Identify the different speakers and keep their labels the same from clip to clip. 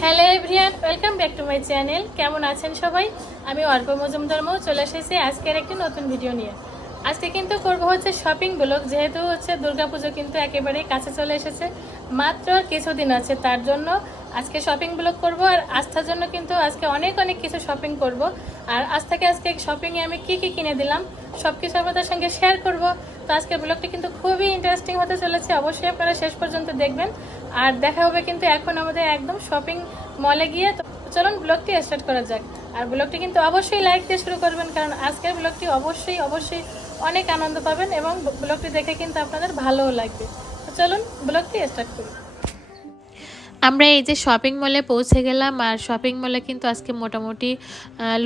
Speaker 1: Hello everyone welcome back to my channel কেমন আছেন সবাই? আমি অল্প মজুমদারমও চলে এসেছি আজকের একটি নতুন ভিডিও নিয়ে। আজকে কিন্তু করব হচ্ছে শপিং ব্লগ যেহেতু হচ্ছে দুর্গাপুজো কিন্তু একেবারেই কাছে চলে এসেছে। মাত্র কিছুদিন আছে, তার জন্য আজকে শপিং ব্লগ করব, আর আস্থার জন্য কিন্তু আজকে অনেক অনেক কিছু শপিং করব। আর আজ থেকে আজকে শপিংয়ে আমি কি কি কিনে দিলাম সব কিছু আপনাদের সঙ্গে শেয়ার করব। তো আজকের ব্লগটি কিন্তু খুবই ইন্টারেস্টিং হতে চলেছে, অবশ্যই আপনারা শেষ পর্যন্ত দেখবেন। আর দেখা হবে কিন্তু এখন আমাদের একদম শপিং মলে গিয়ে। তো চলুন ব্লগটি স্টার্ট করা যাক। আর ব্লগটি কিন্তু অবশ্যই লাইক দিয়ে শুরু করবেন, কারণ আজকের ব্লগটি অবশ্যই অবশ্যই অনেক আনন্দ পাবেন এবং ব্লগটি দেখে কিন্তু আপনাদের ভালোও লাগবে। চলুন ব্লগটি স্টার্ট করি। আমরা এই যে শপিং মলে পৌঁছে গেলাম আর শপিং মলে কিন্তু আজকে মোটামুটি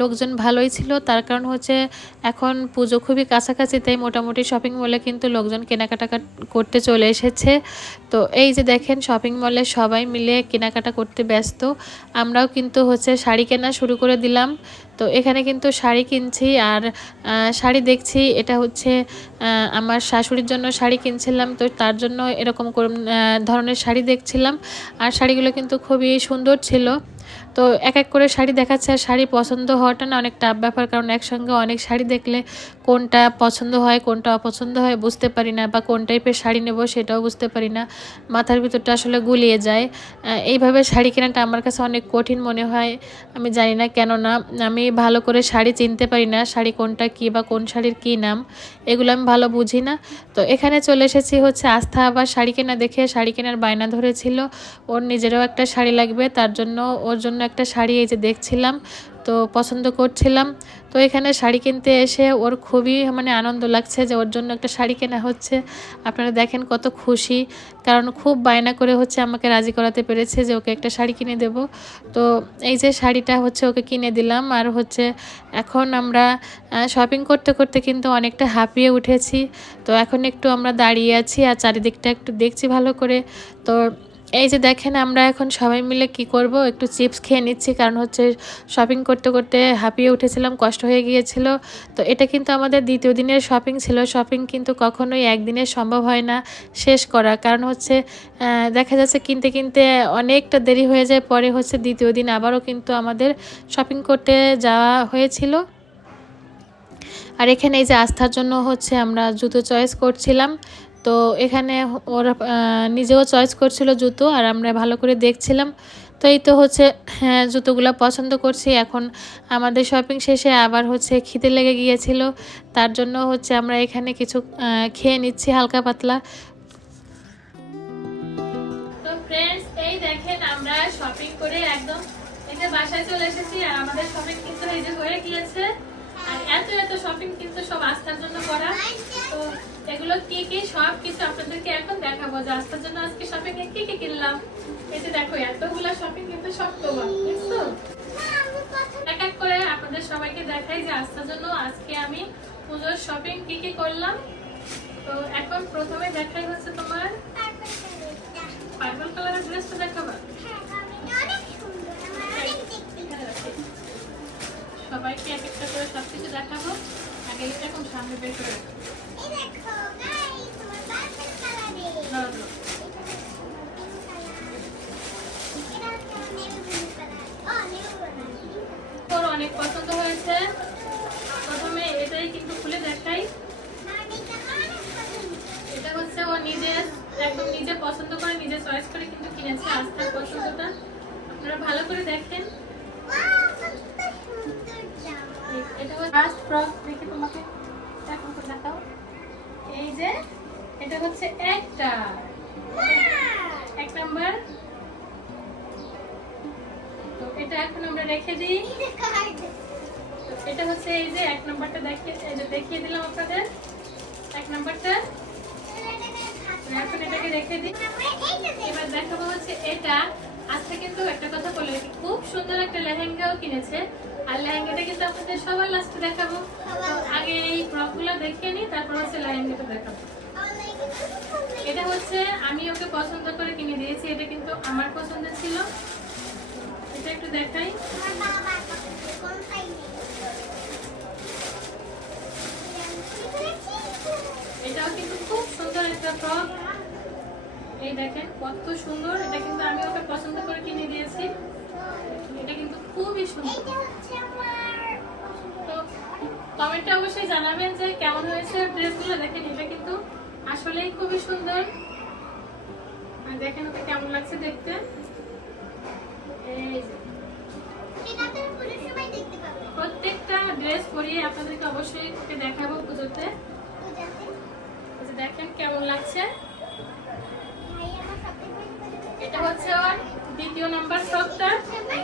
Speaker 1: লোকজন ভালোই ছিল। তার কারণ হচ্ছে এখন পুজো খুবই কাছাকাছি, তাই মোটামুটি শপিং মলে কিন্তু লোকজন কেনাকাটা করতে চলে এসেছে। তো এই যে দেখেন শপিং মলে সবাই মিলে কেনাকাটা করতে ব্যস্ত। আমরাও কিন্তু হচ্ছে শাড়ি কেনা শুরু করে দিলাম। তো এখানে কিন্তু শাড়ি কিনছি আর শাড়ি দেখছি, এটা হচ্ছে আমার শাশুড়ির জন্য শাড়ি কিনছিলাম, তো তার জন্য এরকম ধরনের শাড়ি দেখছিলাম। আর শাড়িগুলো কিন্তু খুবই সুন্দর ছিল। তো এক এক করে শাড়ি দেখাচ্ছে, আর শাড়ি পছন্দ হওয়াটা না অনেক টাফ ব্যাপার, কারণ একসঙ্গে অনেক শাড়ি দেখলে কোনটা পছন্দ হয়, কোনটা অপছন্দ হয় বুঝতে পারি না, বা কোন টাইপের শাড়ি নেব সেটাও বুঝতে পারি না। মাথার ভিতরটা আসলে গুলিয়ে যায়। এইভাবে শাড়ি কেনাটা আমার কাছে অনেক কঠিন মনে হয়, আমি জানি না কেন না। আমি ভালো করে শাড়ি চিনতে পারি না, শাড়ি কোনটা কী বা কোন শাড়ির কী নাম, এগুলো আমি ভালো বুঝি না। তো এখানে চলে এসেছি হচ্ছে আস্থা আবার শাড়ি কেনা দেখে, শাড়ি কেনার বায়না ধরেছিল, ওর নিজেরও একটা শাড়ি লাগবে, তার জন্য ওর জন্য একটা শাড়ি এই যে দেখছিলাম, তো পছন্দ করছিলাম। তো এখানে শাড়ি কিনতে এসে ওর খুবই মানে আনন্দ লাগছে যে ওর জন্য একটা শাড়ি কেনা হচ্ছে। আপনারা দেখেন কত খুশি, কারণ খুব বায়না করে হচ্ছে আমাকে রাজি করাতে পেরেছে যে ওকে একটা শাড়ি কিনে দেব। তো এই যে শাড়িটা হচ্ছে ওকে কিনে দিলাম, আর হচ্ছে এখন আমরা শপিং করতে করতে কিন্তু অনেকটা হাঁপিয়ে উঠেছি। তো এখন একটু আমরা দাঁড়িয়ে আছি আর চারিদিকটা একটু দেখছি ভালো করে। তো এই যে দেখেন আমরা এখন সবাই মিলে কি করব? একটু চিপস খেয়ে নিচ্ছি, কারণ হচ্ছে শপিং করতে করতে হাঁপিয়ে উঠেছিলাম, কষ্ট হয়ে গিয়েছিল। তো এটা কিন্তু আমাদের দ্বিতীয় দিনের শপিং ছিল। শপিং কিন্তু কখনোই একদিনে সম্ভব হয় না শেষ করা কারণ হচ্ছে দেখা যাচ্ছে কিনতে কিনতে অনেকটা দেরি হয়ে যায়। পরে হচ্ছে দ্বিতীয় দিন আবারও কিন্তু আমাদের শপিং করতে যাওয়া হয়েছিল। আর এখানে এই যে আস্থার জন্য হচ্ছে আমরা জুতো চয়েস করছিলাম। তো এখানে ওরা নিজেও চয়েস করছিল জুতো আর আমরা ভালো করে দেখছিলাম। তো এই তো হচ্ছে হ্যাঁ, জুতোগুলো পছন্দ করছি। এখন আমাদের শপিং শেষে আবার হচ্ছে খিদে লেগে গিয়েছিল। তার জন্য হচ্ছে আমরা এখানে কিছু খেয়ে নিচ্ছি হালকা পাতলা। আমরা শপিং করে একদম যে বাসায় চলে এসেছি আর আমাদের শপিং কিন্তু এই যে হয়ে গিয়েছে। এত এত শপিং কিন্তু সব আস্থার জন্য করা। তো এগুলো কি কি সব কিছু আপনাদেরকে এখন দেখাবো যে আস্থার জন্য আজকে শপিং এ কি কি কিনলাম। যে দেখো এতগুলো শপিং কিন্তু সব তোমার বুঝছ? এক এক করে আপনাদের সবাইকে দেখাই যে আস্থার জন্য আজকে আমি পুজোর শপিং কি কি করলাম। তো এখন প্রথমে দেখাই হচ্ছে তোমার পার্পল কালারের ড্রেসটা দেখাবা। সবাইকে এক একটা করে সবকিছু দেখাবো। আগে এটা এখন সামনে বের করে দাও। তোর অনেক পছন্দ হয়েছে। প্রথমে এটাই কিন্তু খুলে দেখাই। এটা হচ্ছে ও নিজে একদম নিজে পছন্দ করে নিজে চয়েস করে কিন্তু কিনেছে আস্থার পছন্দটা। আপনারা ভালো করে দেখেন। ফ্রক দেখে তোমাকে দেখাও। এই যে, এটা হচ্ছে একটা। এক নাম্বার। তো এটা এখন আমরা রেখে দিই। এটা হচ্ছে এই যে, এক নাম্বারটা দেখিয়ে দেখিয়ে দিলাম আপনাদের। এক নাম্বারটা। এখন এটাকে রেখে দিই। এবার দেখাবো হচ্ছে এটা। আজকে কিন্তু একটা কথা বলে খুব সুন্দর একটা লেহেঙ্গাও কিনেছে। আর লেহেঙ্গাটা কিন্তু আপনাদের সবার লাস্টে দেখাবো। আগে এই ফ্রকগুলো দেখে নিই তারপর হচ্ছে লেহেঙ্গাটা দেখাবো। এটা হচ্ছে আমি ওকে পছন্দ করে কিনে দিয়েছি, এটা কিন্তু আমার পছন্দ ছিল।
Speaker 2: এটা একটু নেই
Speaker 1: এটাও কিন্তু খুব সুন্দর একটা ফ্রক এই দেখেন, কত সুন্দর, এটা কিন্তু আমি ওকে পছন্দ করে কিনে দিয়েছি। এটা কিন্তু খুবই সুন্দর। তো কমেন্টে অবশ্যই জানাবেন যে কেমন হয়েছে ড্রেসগুলো দেখেন এটা কিন্তু। আসলেই খুবই সুন্দর। আর দেখেন ওকে কেমন লাগছে দেখতে। প্রত্যেকটা ড্রেস পরিয়ে আপনাদেরকে অবশ্যই ওকে দেখাবো পুজোতে। দেখেন কেমন লাগছে। এটা হচ্ছে ওর দ্বিতীয় নাম্বার ফ্রকটা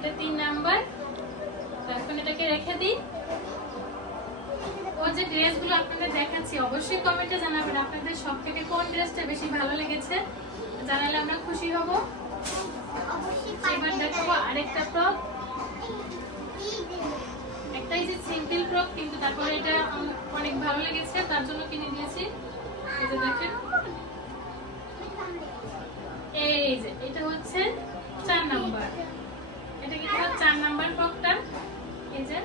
Speaker 1: এটা তিন নাম্বার। এখন এটাকে রেখে দিই। ও যে ড্রেসগুলো আপনাদের দেখাচ্ছি, অবশ্যই কমেন্টে জানাবেন আপনাদের সব থেকে কোন ড্রেসটা বেশি ভালো লেগেছে। জানালে আমরা খুশি হব। এবার দেখাবো আরেকটা ফ্রক একটা এই যে সিম্পল ফ্রক কিন্তু তারপরে এটা অনেক ভালো লেগেছে, তার জন্য কিনে দিয়েছি। যে দেখেন। এই যে, এটা হচ্ছে চার নাম্বার। এটা কিন্তু চার নাম্বার ফ্রকটা এই যে।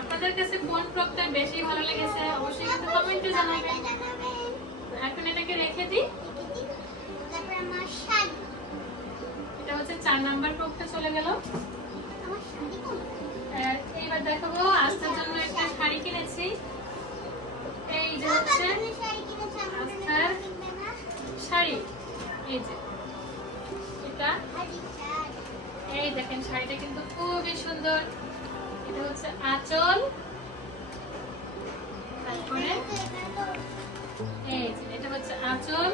Speaker 1: আপনাদের কাছে কোন ফ্রকটা বেশি ভালো লেগেছে, অবশ্যই কিন্তু কমেন্টে জানাবেন। এখন এটাকে রেখে দিই। এটা হচ্ছে চার নাম্বার ফ্রকটা চলে গেল। এইবার দেখাবো, আস্থার জন্য একটা শাড়ি কিনেছি। এই যে হচ্ছে আস্থার শাড়ি। এই যে। এই দেখেন, শাড়িটা কিন্তু খুবই সুন্দর। এটা হচ্ছে আঁচল। তারপরে এটা হচ্ছে আঁচল।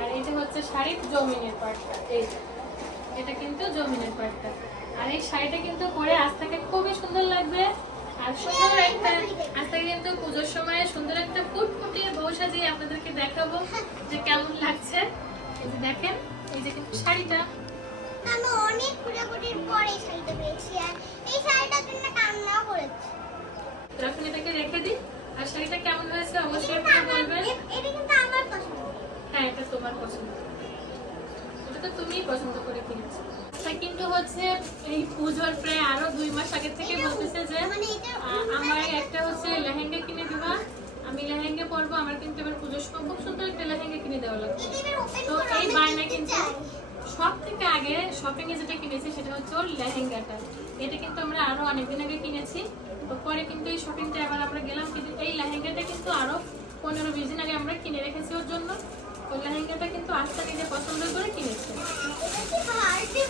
Speaker 1: আর এটা হচ্ছে শাড়ির জমিনের পাটটা। এই এটা কিন্তু জমিনের পাটটা। আর এই শাড়িটা কিন্তু পরে আজ থেকে খুবই সুন্দর লাগবে। আর সুন্দর একটা, আজ থেকে কিন্তু পুজোর সময় সুন্দর একটা ফুট ফুটিয়ে বউ সাজিয়ে আপনাদেরকে দেখাবো যে কেমন লাগছে। দেখেন এই যে কিন্তু শাড়িটা।
Speaker 2: আমি অনেক ঘোরাঘুরির পর এই শাড়িটা পেয়েছি আর এই শাড়িটার জন্য কান্নাও করেছি।
Speaker 1: এখন এটাকে রেখে দিই আর শাড়িটা কেমন হয়েছে অবশ্যই আপনারা বলবেন।
Speaker 2: এটা কিন্তু আমার পছন্দ।
Speaker 1: হ্যাঁ এটা তোমার পছন্দ। এটা তো তুমিই পছন্দ করে কিনেছো। কিন্তু হচ্ছে এই পুজোর প্রায় আরও দুই মাস আগে থেকে বলতেছে যে
Speaker 2: মানে
Speaker 1: আমার একটা হচ্ছে লেহেঙ্গা কিনে দিবা। আমি লেহেঙ্গা পরবো আমার কিন্তু এবার পুজোর সময় খুব সুন্দর একটা লেহেঙ্গা কিনে দেওয়া লাগবে। তো
Speaker 2: করে
Speaker 1: এই
Speaker 2: আমি
Speaker 1: বায়না
Speaker 2: কিনতে
Speaker 1: কিন্তু
Speaker 2: চাই।
Speaker 1: সব থেকে আগে শপিং এ যেটা কিনেছি সেটা হচ্ছে ওর লেহেঙ্গাটা। এটা কিন্তু আমরা আরও অনেকদিন আগে কিনেছি। তো পরে কিন্তু এই শপিংটা এবার আমরা গেলাম, কিন্তু এই লেহেঙ্গাটা কিন্তু আরও পনেরো বিশ দিন আগে আমরা কিনে রেখেছি ওর জন্য। ওই লেহেঙ্গাটা কিন্তু আজকে নিজে পছন্দ করে কিনেছি।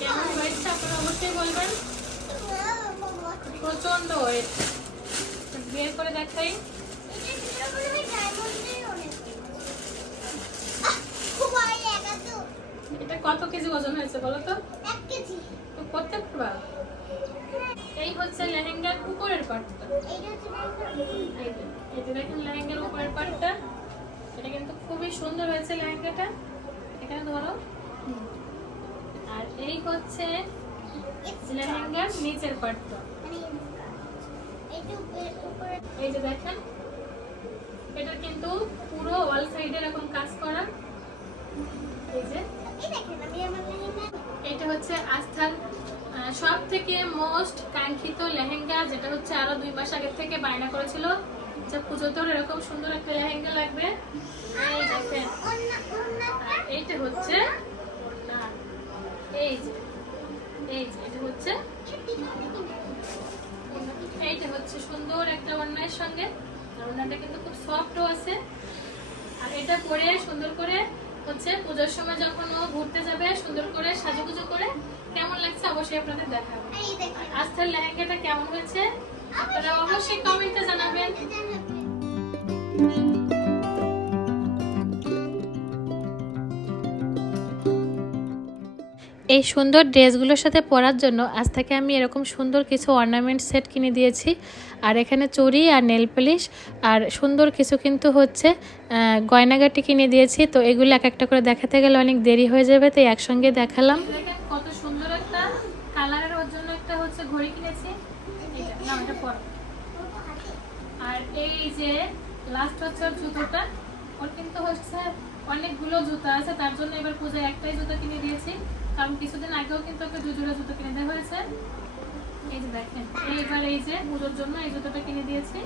Speaker 1: কেমন হয়েছে আপনারা অবশ্যই বলবেন? প্রচণ্ড ওয়েট। বের করে দেখাই
Speaker 2: এটা ছিল বলে আমি ডায়মন্ডের অনেক আহ, খুব ভালো লাগা তো
Speaker 1: এটা কত কেজি ওজন হয়েছে বলো তো?
Speaker 2: কেজি।
Speaker 1: করতে পারবা? এই হচ্ছে লেহেঙ্গার উপরের পার্টটা
Speaker 2: এইটা
Speaker 1: এই যে, দেখেন লেহেঙ্গার উপরের পার্টটা এটা কিন্তু খুবই সুন্দর হয়েছে লেহেঙ্গাটা। এখানে ধরো। আর এই হচ্ছে লেহেঙ্গার নিচের পার্টটা এই যে দেখেন এটা কিন্তু পুরো ওয়াল সাইডে এরকম কাজ করা। এই যে এটা হচ্ছে আস্থার সব থেকে মোস্ট কাঙ্ক্ষিত লেহেঙ্গা, যেটা হচ্ছে আরও দুই মাস আগে থেকে বায়না করেছিল। যে পুজোতেও এরকম সুন্দর একটা লেহেঙ্গা লাগবে। এইটা হচ্ছে এই যে এই যে, এটা হচ্ছে, এইটা হচ্ছে সুন্দর একটা অন্যায়ের সঙ্গে। আর ওড়নাটা কিন্তু খুব সফটও আছে। আর এটা পরে সুন্দর করে হচ্ছে পূজার সময় যখন ও ঘুরতে যাবে, সুন্দর করে সাজুগুজু করে, কেমন লাগছে অবশ্যই আপনাদের দেখাবো। আস্থার লেহেঙ্গাটা কেমন হয়েছে? আপনারা অবশ্যই কমেন্টে জানাবেন। এই সুন্দর ড্রেসগুলোর সাথে পরার জন্য আজ থেকে আমি এরকম সুন্দর কিছু অর্নামেন্ট সেট কিনে দিয়েছি। আর এখানে চুড়ি আর নেল পলিশ আর সুন্দর কিছু কিন্তু হচ্ছে গয়নাগাটি কিনে দিয়েছি। তো এগুলো এক একটা করে দেখাতে গেলে অনেক দেরি হয়ে যাবে তো একসঙ্গে দেখালাম। জুতোটা, ওর কিন্তু হচ্ছে অনেকগুলো জুতো আছে, তার জন্য এবার পূজায় একটাই জুতো কিনে দিয়েছি। কারণ কিছুদিন আগেও কিন্তু ওকে দু জোড়া জুতো কিনে দেওয়া হয়েছে। এই যে দেখেন, এইবার এই যে পুজোর জন্য এই জুতোটা কিনে দিয়েছি।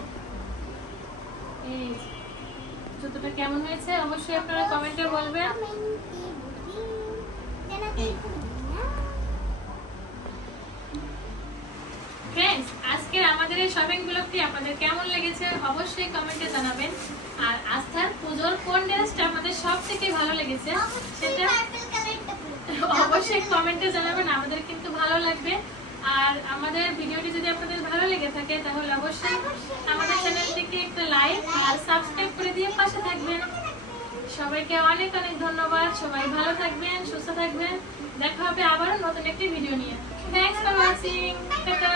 Speaker 1: এই জুতোটা কেমন হয়েছে অবশ্যই আপনারা কমেন্টে বলবেন। ফ্রেন্ডস আজকের আমাদের এই শপিং ব্লগটি আপনাদের কেমন লেগেছে অবশ্যই কমেন্টে জানাবেন। আর আস্থার পুজোর কোন ড্রেসটা আমাদের সব থেকে ভালো লেগেছে সেটা অবশ্যই কমেন্টে জানাবেন, আমাদের কিন্তু ভালো লাগবে। আর আমাদের ভিডিওটি যদি আপনাদের ভালো লেগে থাকে, তাহলে অবশ্যই আমাদের চ্যানেলটিকে একটা লাইক আর সাবস্ক্রাইব করে দিয়ে পাশে থাকবেন। সবাইকে অনেক অনেক ধন্যবাদ। সবাই ভালো থাকবেন, সুস্থ থাকবেন। দেখা হবে আবারও নতুন একটি ভিডিও নিয়ে। Thanks for watching tata.